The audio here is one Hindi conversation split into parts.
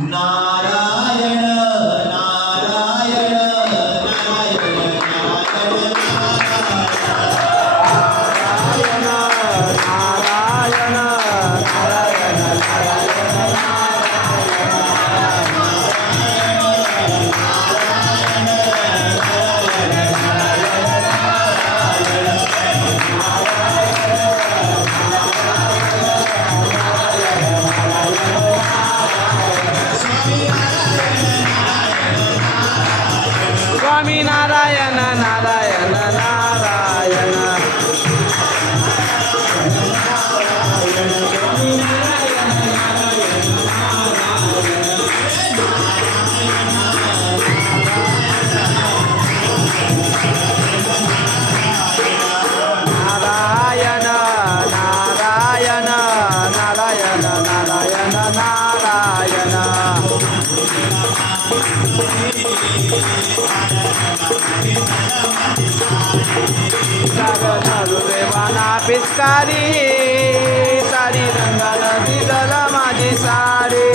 नारायण नारायण स्वामी नारायण नारायण नारायण नारायण नारायण नारायण नारायण नारायण देवाना पिचकारी सारी रंगाला दिलं माझी साडी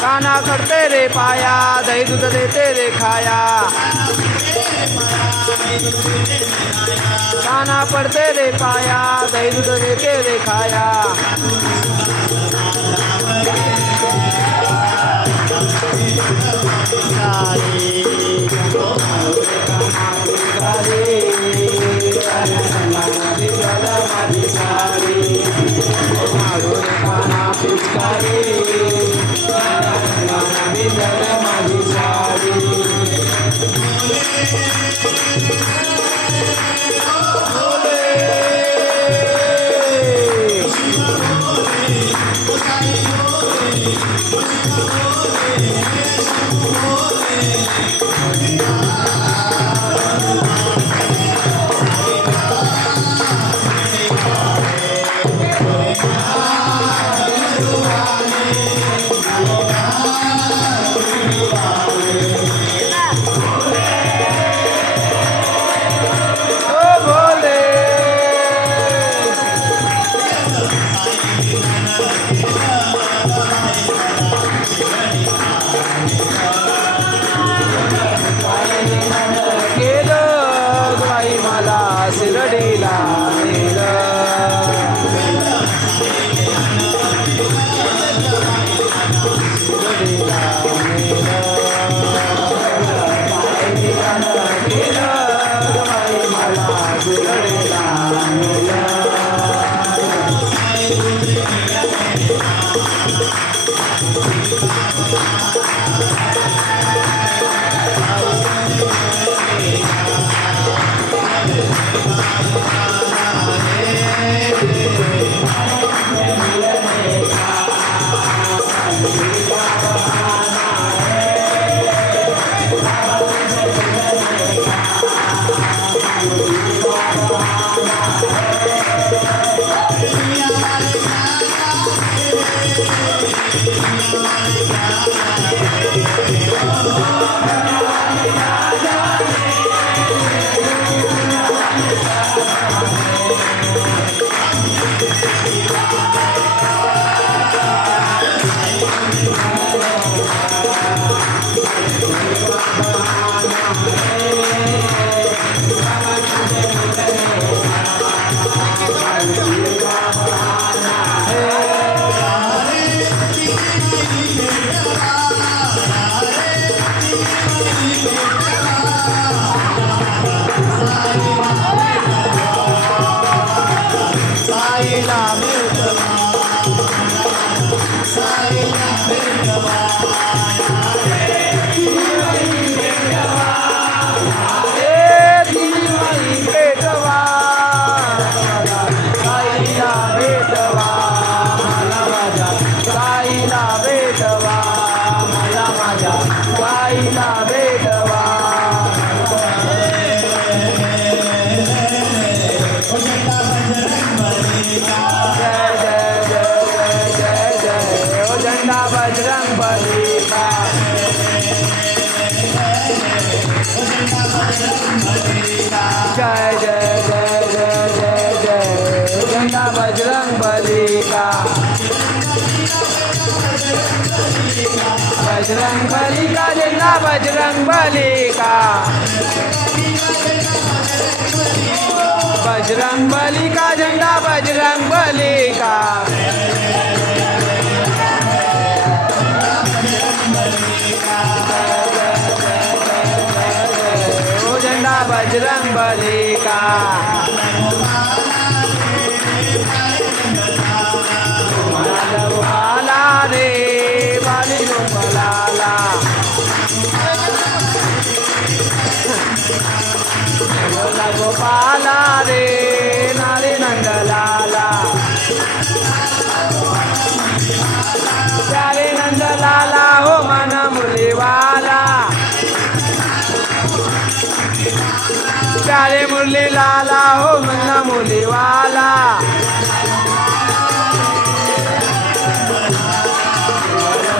काना करते रे पाया दही दूध देते रे खाया काना पड़ते रे पाया दही दूध देते रे खाया शिरडीला बजरंग बली का बजरंग बली का झंडा बजरंग बली का बजरंग बली का झंडा बजरंग बली का ओ झंडा बजरंग बली का गोपाला रे बाली गोपाला गोपाला रे नारे नंदलाला प्यारे नंदलाला हो मन मुरलीवाला प्यारे मुरली लाला हो मन मुरलीवाला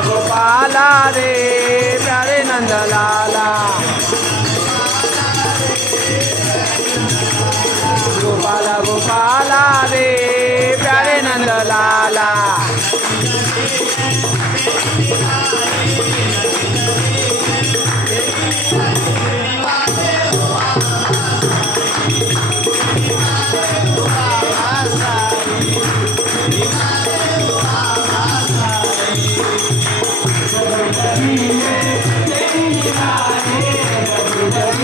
गोपाला रे प्यारे नंदलाला गोपाला गोपाला रे प्यारे नंदलाला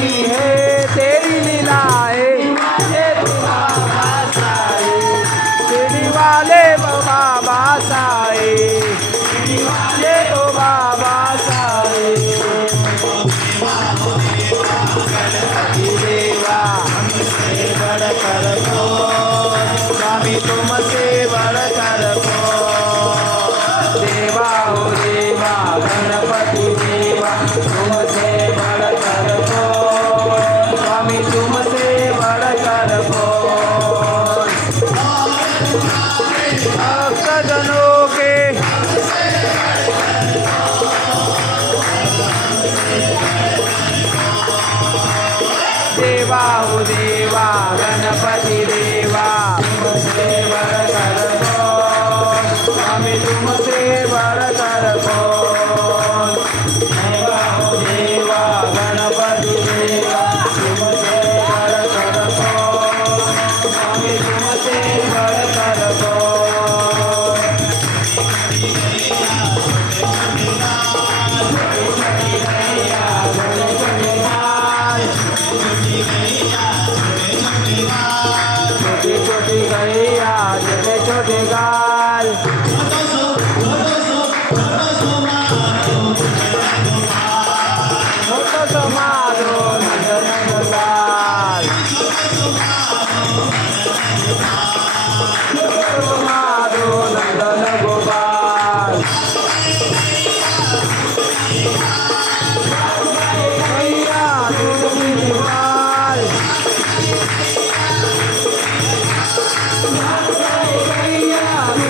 तेरी लीला है तेरी वाले बाबा साए ये तो बाबा साए देवा बड़ कर को स्वामी तुमसे बड़ कर को देवा हो देवा गणपति देवा तुमसे बड़ कर को स्वामी तुमसे बड़ कर को भक्तजनों के देवा हो देवा गणपति देवा तुमसे बड़ कर को स्वामी तुमसे बड़ कर को देवा हो देवा गणपति देवा तुमसे बड़ कर को स्वामी तुमसे बड़ कर को छोटी छोटी गैया छोटे छोटे गाल छोटो सो मारो नंदन गोपाल छोटो मारो नंदन गोपाल गैया छोटी गोपाल गैया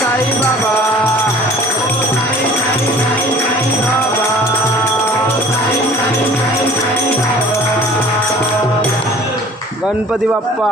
साई बाबा बाबा गणपती बाप्पा